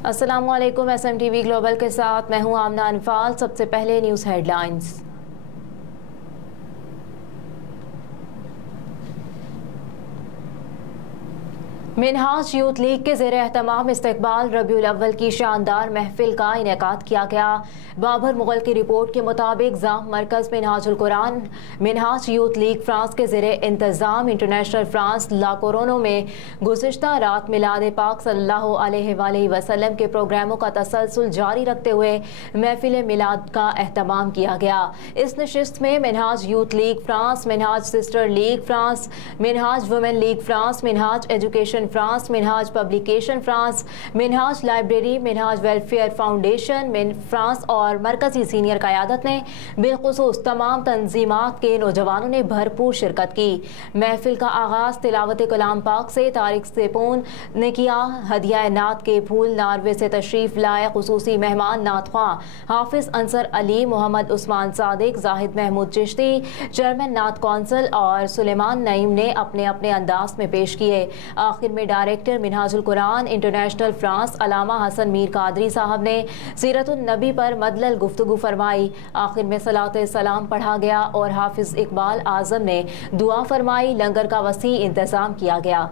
अस्सलामुअलैकुम। SMTV global के साथ मैं हूं आमना अनफाल। सबसे पहले news headlines. Minhaj youth league के ज़ेर एहतमाम इस्तकबाल रबीउल अव्वल की शानदार महफिल का इनेकाद किया गया। बाबर मुगल की रिपोर्ट के मुताबिक जाम मरकज़ Minhajul Quran Minhaj youth league France के ज़ेर इंतज़ाम इंटरनेशनल फ्रांस लाकोरोनो में गुज़िश्ता रात मिलाद पाक सल्लल्लाहु अलैहि वसल्लम के प्रोग्रामों का तसलसल जारी रखते हुए महफिल मिलाद का एहतमाम किया गया। इस नशिस्त में Minhaj youth league France, Minhaj sister league France, Minhaj women league France, Minhaj education France, Minhaj publication France, Minhaj library, Minhaj welfare foundation France और मरकजी सीनियर क़यादत ने बिलखुसूस तमाम तंजीमात के नौजवानों ने भरपूर शिरकत की। महफिल का आगाज़ तिलावत कलाम पाक से तारिक सेपून ने किया। हदिया नात के फूल नारवे से तशरीफ लाए खुसूसी मेहमान नात ख्वां हाफिज अंसर अली, मोहम्मद उस्मान सादिक, जाहिद महमूद चिश्ती, चेयरमैन नात कौंसिल और सुलेमान नईम ने अपने अपने अंदाज में पेश किए। आखिर में director Minhajul Quran international France Allama Hasan Mir Qadri sahab ने सीरतुन नबी पर मदलल गुफ्तगू फरमाई। आखिर में सलाते सलाम पढ़ा गया और हाफिज इकबाल आजम ने दुआ फरमाई। लंगर का वसी इंतजाम किया गया।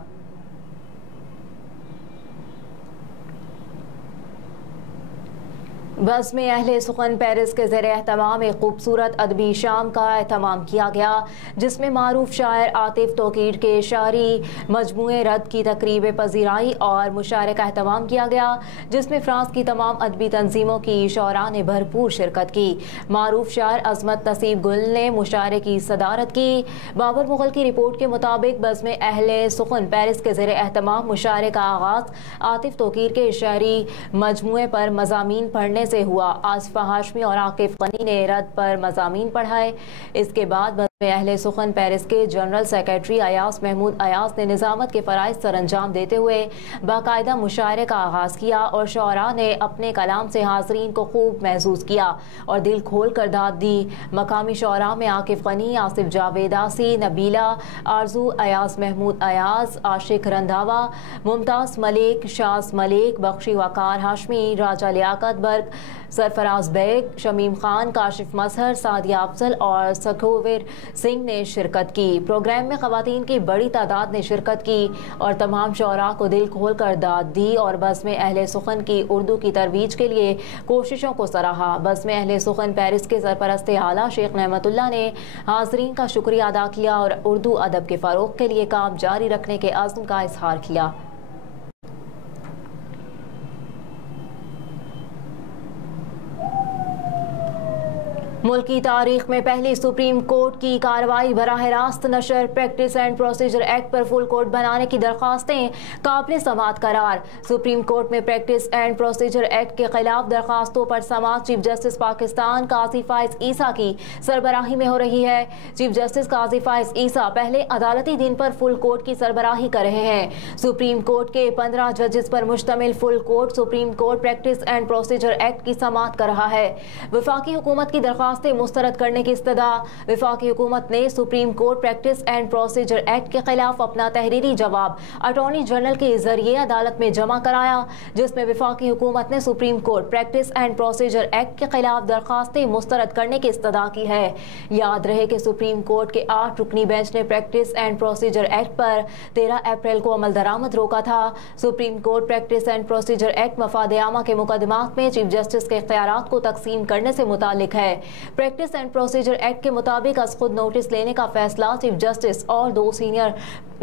बस में अहले सुखन पेरिस के ज़ेर एहतमाम एक खूबसूरत अदबी शाम का एहतमाम किया गया, जिसमें मारूफ शायर आतिफ तोकीर के शायरी मजमूए रद की तकरीब पजीराई और मुशायरे का एहतमाम किया गया, जिसमें फ्रांस की तमाम अदबी तंजीमों की शौरा ने भरपूर शिरकत की। मारूफ शायर अजमत नसीब गुल ने मुशायरे की सदारत की। बाबर मुगल की रिपोर्ट के मुताबिक बस में अहले सुखन पेरिस के ज़ेर एहतमाम मुशायरे का आगाज़ आतिफ तोकीर के शायरी मजमूए पर मज़ामीन पढ़ने से हुआ। आसिफा हाशमी और आकिफ गनी ने रद पर मज़ामीन पढ़ाए। इसके बाद बस में अहले सुखन पेरिस के जनरल सेक्रेटरी अयास महमूद अयास ने निज़ामत के फ़राइज़ सरअंजाम देते हुए बाकायदा मुशायरे का आगाज़ किया और शौरा ने अपने कलाम से हाज़रीन को खूब महसूस किया और दिल खोल कर दाद दी। मकामी शौरा में आकिफ गनी, आसिफ जावेद आसी, नबीला आरजू, अयास महमूद अयास, आशिक रंधावा, मुमताज़ मलिक, शाज मलिक, बख्शी वकार हाशमी, राजा लियाकत बर्ग, सरफराज बेग, शमीम खान, काशिफ मजहर, सादिया अफजल और सखोविर सिंह ने शिरकत की। प्रोग्राम में ख़वातीन की बड़ी तादाद ने शिरकत की और तमाम शौरा को दिल खोल कर दाद दी और बस में अहले सुखन की उर्दू की तरवीज के लिए कोशिशों को सराहा। बस में अहले सुखन पेरिस के सरपरस्त आला शेख नेमतुल्लाह ने हाज़रीन का शुक्रिया अदा किया और उर्दू अदब के फ़रोग़ के लिए काम जारी रखने के अज़्म का इज़हार किया। मुल्की तारीख में पहली सुप्रीम कोर्ट की कार्रवाई बराह रास्त नशर प्रैक्टिस एंड प्रोसीजर एक्ट पर फुल कोर्ट बनाने की दरख्वास्तें काबिल समाअत करार। सुप्रीम कोर्ट में प्रैक्टिस एंड प्रोसीजर एक्ट के खिलाफ दरख्वास्तों पर समाअत चीफ जस्टिस पाकिस्तान काजी फाइज ईसा की सरबराही में हो रही है। चीफ जस्टिस काजी फाइज ईसा पहले अदालती दिन पर फुल कोर्ट की सरबराही कर रहे हैं। सुप्रीम कोर्ट के 15 जजेस पर मुश्तमिल full court supreme court practice and procedure act की समाअत कर रहा है। वफाकी हुकूमत की दरख्वास्त मुस्तरद करने की इस्तदा। वफाकी हुकूमत ने supreme court practice and procedure act के खिलाफ अपना तहरीरी जवाब अटॉर्नी जनरल के जरिए अदालत में जमा कराया, जिसमें वफाकी हुकूमत ने supreme court practice and procedure act के खिलाफ दरखास्तें मुस्तरद करने की इस्तदा की है। याद रहे कि सुप्रीम कोर्ट के 8 रुकनी बेंच ने प्रैक्टिस एंड प्रोसीजर एक्ट पर 13 अप्रैल को अमल दरामद रोका था। Supreme court practice and procedure act मफाद आमा के मुकदमात में चीफ जस्टिस के इख्तियारात को तकसीम करने से मुतालिक है। प्रैक्टिस एंड प्रोसीजर एक्ट के मुताबिक अज खुद नोटिस लेने का फैसला चीफ जस्टिस और 2 सीनियर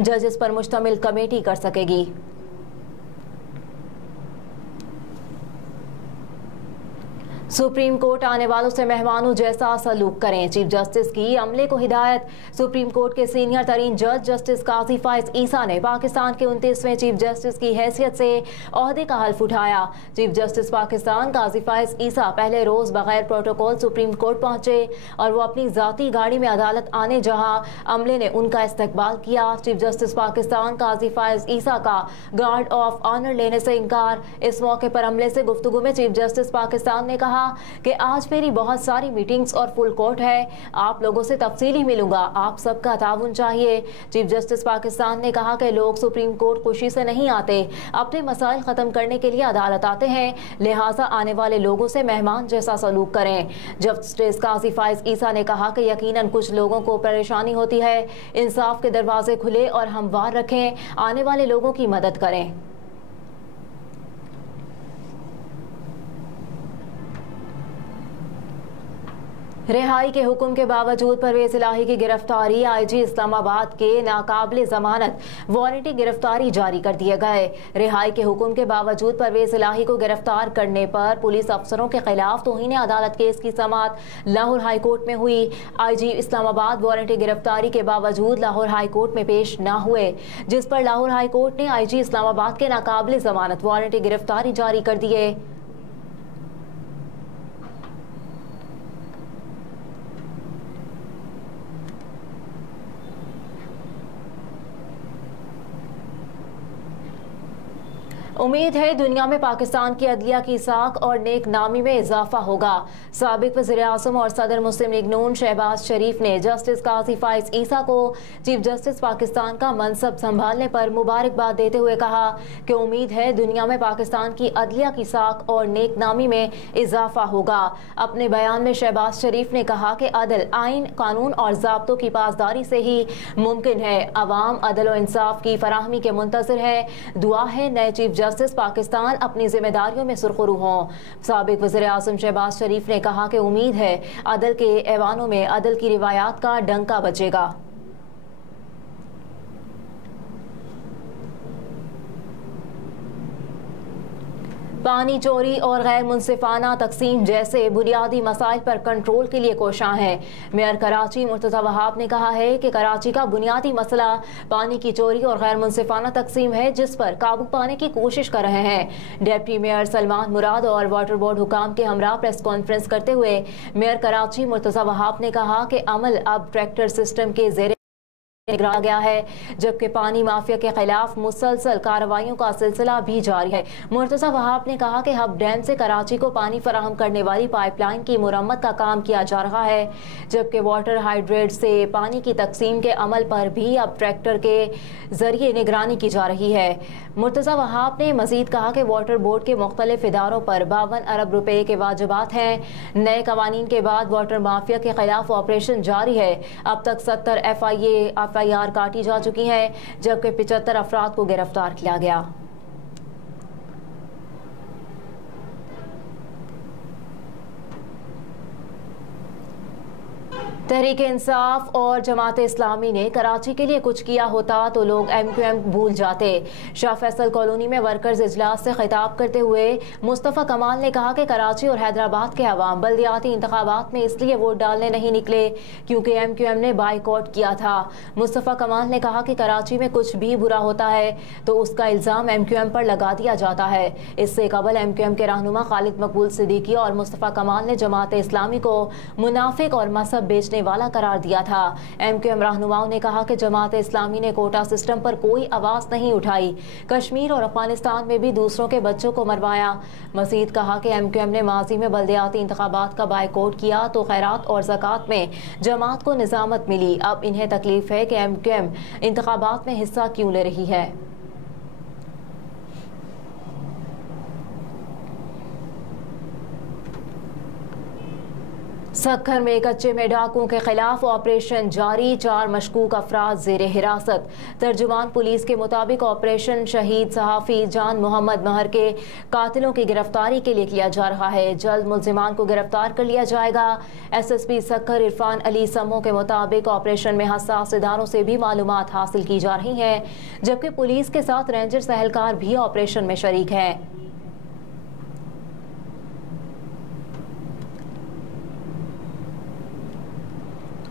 जजेस पर मुश्तमिल कमेटी कर सकेगी। सुप्रीम कोर्ट आने वालों से मेहमानों जैसा सलूक करें, चीफ जस्टिस की अमले को हिदायत। सुप्रीम कोर्ट के सीनियर तरीन जज जस्टिस काजी फाइज ईसा ने पाकिस्तान के 29वें चीफ जस्टिस की हैसियत से ओहदे का हल्फ उठाया। चीफ जस्टिस पाकिस्तान काजी फाइज ईसा पहले रोज बगैर प्रोटोकॉल सुप्रीम कोर्ट पहुंचे और वो अपनी जाती गाड़ी में अदालत आने जहां अमले ने उनका इस्तकबाल किया। चीफ जस्टिस पाकिस्तान काजी फाइज ईसा का गार्ड ऑफ ऑनर लेने से इनकार। इस मौके पर अमले से गुफ्तगू में चीफ जस्टिस पाकिस्तान ने कहा कि आज मेरी बहुत सारी मीटिंग्स और फुल कोर्ट है, आप लोगों से तफसीली मिलूंगा, आप सबका ताउन चाहिए। चीफ जस्टिस पाकिस्तान ने कहा कि लोग सुप्रीम कोर्ट खुशी से नहीं आते, अपने मसाइल ख़त्म करने के लिए अदालत आते हैं, लिहाजा आने वाले लोगों से मेहमान जैसा सलूक करें। जस्टिस काजी फाइज ईसा ने कहा कि यकीनन कुछ लोगों को परेशानी होती है, इंसाफ के दरवाजे खुले और हमवार रखें, आने वाले लोगों की मदद करें। रिहाई के हुक्म के बावजूद परवेज इलाही की गिरफ्तारी, आईजी इस्लामाबाद के नाकाबिल जमानत वारंटी गिरफ्तारी जारी कर दिए गए। रिहाई के हुक्म के बावजूद परवेज इलाही को गिरफ्तार करने पर पुलिस अफसरों के खिलाफ तौहीन अदालत केस की समाअत लाहौर हाई कोर्ट में हुई। आईजी इस्लामाबाद वारंटी गिरफ्तारी के बावजूद लाहौर हाई कोर्ट में पेश न हुए, जिस पर लाहौर हाई कोर्ट ने आईजी इस्लामाबाद के नाकाबिल जमानत वारंटी गिरफ्तारी जारी कर दिए। उम्मीद है दुनिया में पाकिस्तान की अदलिया की साख और नेक नामी में इजाफा होगा। साबिक वज़ीर-ए-आज़म और सदर मुस्लिम लीग नून शहबाज शरीफ ने जस्टिस काजी फाइज ईसा को चीफ जस्टिस पाकिस्तान का मनसब संभालने पर मुबारकबाद देते हुए कहा कि उम्मीद है दुनिया में पाकिस्तान की अदलिया की साख और नेक नामी में इजाफा होगा। अपने बयान में शहबाज शरीफ ने कहा कि अदल, आइन, कानून और ज़ाब्तों की पासदारी से ही मुमकिन है। अवाम अदल और इंसाफ की फराहमी के मुंतज़िर है। दुआ है नए चीफ जस्टिस पाकिस्तान अपनी जिम्मेदारियों में सुरखरू हों। साबिक वज़ीर-ए-आज़म शहबाज शरीफ ने कहा कि उम्मीद है अदल के ऐवानों में अदल की रिवायात का डंका बजेगा। पानी चोरी और गैर मुनसिफाना तकसीम जैसे बुनियादी मसाइल पर कंट्रोल के लिए कोशां है। मेयर कराची मुर्तज़ा वहाब ने कहा है कि कराची का बुनियादी मसला पानी की चोरी और गैर मुनसिफाना तकसीम है, जिस पर काबू पाने की कोशिश कर रहे हैं। डिप्टी मेयर सलमान मुराद और वाटर बोर्ड हुकाम के हमरा प्रेस कॉन्फ्रेंस करते हुए मेयर कराची मुर्तज़ा वहाब ने कहा कि अमल अब ट्रैक्टर सिस्टम के ज़ेरे निगरानी गया है, जबकि पानी माफिया के खिलाफ मुसलसल कार्रवाइयों का सिलसिला भी जारी है। मुर्तज़ा वहाब ने कहा कि हब डैम से कराची को पानी फराहम करने वाली पाइपलाइन की मुरम्मत का काम किया जा रहा है, जबकि वाटर हाइड्रेट से पानी की तकसीम के अमल पर भी अब ट्रैक्टर के जरिए निगरानी की जा रही है। मुर्तज़ा वहाब ने मजीद कहा कि वाटर बोर्ड के मुख्तलिफ इदारों पर 52 अरब रुपए के वाजिबात हैं। नए कवानीन के बाद वाटर माफिया के खिलाफ ऑपरेशन जारी है। अब तक 70 FIR काटी जा चुकी है, जबकि 75 अफराद को गिरफ्तार किया गया। तहरीक इंसाफ और जमात इस्लामी ने कराची के लिए कुछ किया होता तो लोग MQM भूल जाते। शाह फैसल कॉलोनी में वर्कर्स इजलास से खिताब करते हुए मुस्तफ़ा कमाल ने कहा कि कराची और हैदराबाद के अवाम बल्दियाती इंतखाबात में इसलिए वोट डालने नहीं निकले क्योंकि MQM ने बाइकआउट किया था। मुस्तफ़ा कमाल ने कहा कि कराची में कुछ भी बुरा होता है तो उसका इल्ज़ाम MQM पर लगा दिया जाता है। इससे कबल MQM के रहनुमा खालिद मकबूल सिद्दीकी और मुस्तफ़ा कमाल ने जमात इस्लामी को मुनाफिक और मजहब बेचने वाला करार दिया था। MQM रहनुमाओं ने कहा कि जमात इस्लामी ने कोटा सिस्टम पर कोई आवाज नहीं उठाई, कश्मीर और अफगानिस्तान में भी दूसरों के बच्चों को मरवाया। मजीद कहा कि MQM ने माजी में बल्दियाती इंतखाबात का बाइकआउट किया तो खैरात और ज़कात में जमात को निजामत मिली। अब इन्हें तकलीफ है कि MQM इंतखाबात में हिस्सा क्यों ले रही है। सक्खर में कच्चे में डाकुओं के खिलाफ ऑपरेशन जारी, 4 मशकूक अफराद ज़ेरे हिरासत। तर्जुमान पुलिस के मुताबिक ऑपरेशन शहीद सहाफ़ी जान मोहम्मद महर के कातिलों की गिरफ्तारी के लिए किया जा रहा है। जल्द मुल्जिमान को गिरफ्तार कर लिया जाएगा। SSP सक्खर इरफान अली समो के मुताबिक ऑपरेशन में हसास इदारों से भी मालूमात हासिल की जा रही हैं, जबकि पुलिस के साथ रेंजर्स एहलकार भी ऑपरेशन में शरीक हैं।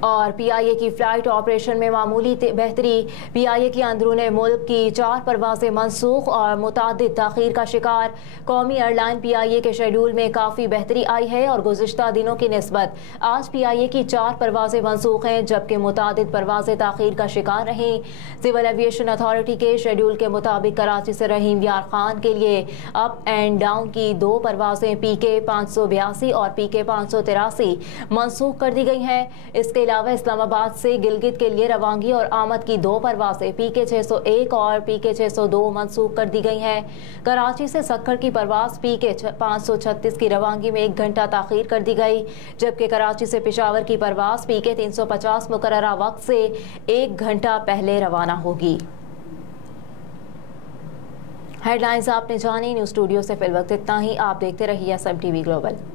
और PIA की फ़्लाइट ऑपरेशन में मामूली बेहतरी। PIA की अंदरून मुल्क की 4 परवाज़ें मनसूख और मुतादिद ताख़ीर का शिकार। कौमी एयरलाइन PIA के शेड्यूल में काफ़ी बेहतरी आई है और गुज़िश्ता दिनों की निस्बत आज PIA की 4 परवाज़ें मनसूख हैं, जबकि मुतादिद परवाज़ें ताख़ीर का शिकार रहीं। सिविल एविएशन अथॉरिटी के शेड्यूल के मुताबिक कराची से रहीम यार खान के लिए अप एंड डाउन की 2 परवाज़ें PK 582 और PK 583 मनसूख कर दी गई हैं। इसके अलावा इस्लामाबाद से गिलगित के लिए रवानगी और आमद की 2 परवाज़ें PK 601 और PK 602 मनसूख कर दी गई हैं। कराची से सक्खर की परवाज़ PK 536 की रवानगी में 1 घंटा ताख़ीर कर दी गई, जबकि कराची से पेशावर की परवाज़ PK 350 मुकर्ररा वक्त से 1 घंटा पहले रवाना होगी। हेडलाइंस आपने जानी। न्यूज़ स्टूडियो से फिल वक्त इतना ही। आप देखते रहिए SM TV ग्लोबल।